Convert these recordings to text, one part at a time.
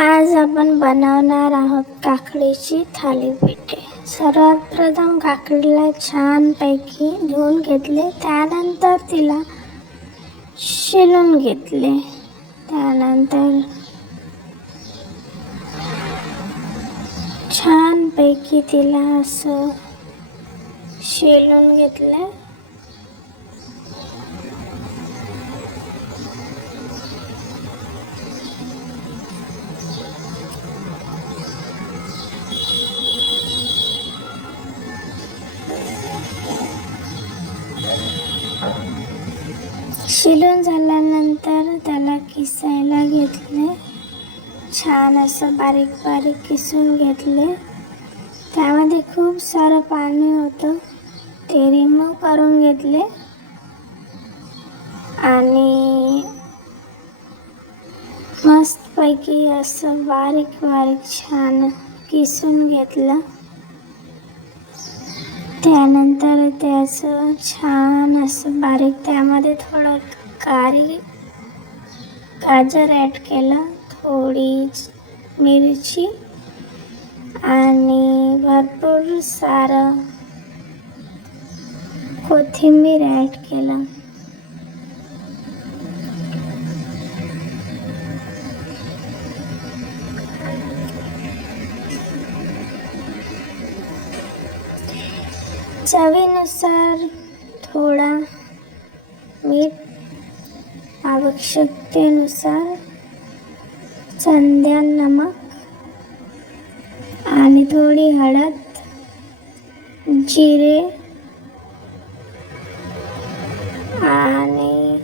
आज आपण बनवणार आहोत काकडीची थालीपीठे सर्वात प्रथम काकडीला छानपैकी धुवून घेतले. त्यानंतर तिला शिलून घेतले. त्यानंतर छानपैकी तिला असं शिलून घेतलं. शिलून झाल्यानंतर त्याला किसायला घेतले. छान असं बारीक बारीक किसून घेतले. त्यामध्ये खूप सारं पाणी होतं. ते रिमूव्ह करून घेतले. आणि मस्तपैकी असं बारीक बारीक छान किसून घेतलं. त्यानंतर त्याचं छान असं बारीक त्यामध्ये थोडं कारी गाजर ॲड केलं थोडी मिरची आणि भरपूर सारं कोथिंबीर ॲड केलं. चवीनुसार थोडा मीठ आवश्यकतेनुसार चंद्या नमक आणि थोडी हळद जिरे आणि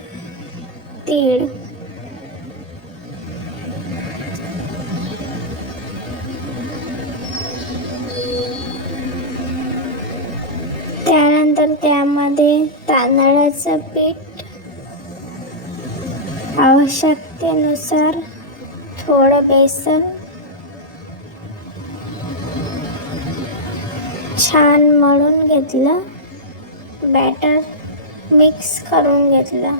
तर त्यामध्ये तांदळाचं पीठ आवश्यकतेनुसार थोडं बेसन छान मळून घेतलं बॅटर मिक्स करून घेतलं.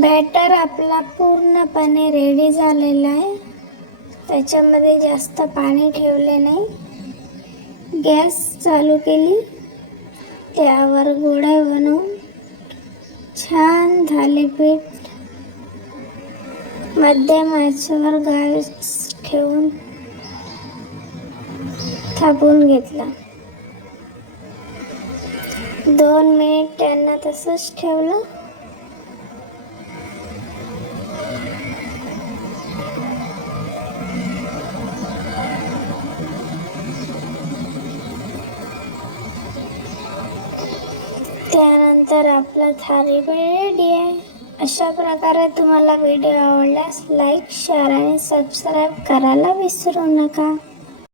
बॅटर आपला पूर्णपणे रेडी झालेला आहे. त्याच्यामध्ये जास्त पाणी ठेवले नाही. गॅस चालू केली. त्यावर गोळ्या बनवून छान थालीपीठ मध्यम आचेवर गॅस ठेवून थापून घेतला. दोन मिनिट त्यांना तसंच ठेवलं. तर आपला थालीपीठ रेडी आहे. अशा प्रकारे तुम्हाला व्हिडिओ आवडल्यास लाईक शेअर आणि सबस्क्राईब करायला विसरू नका.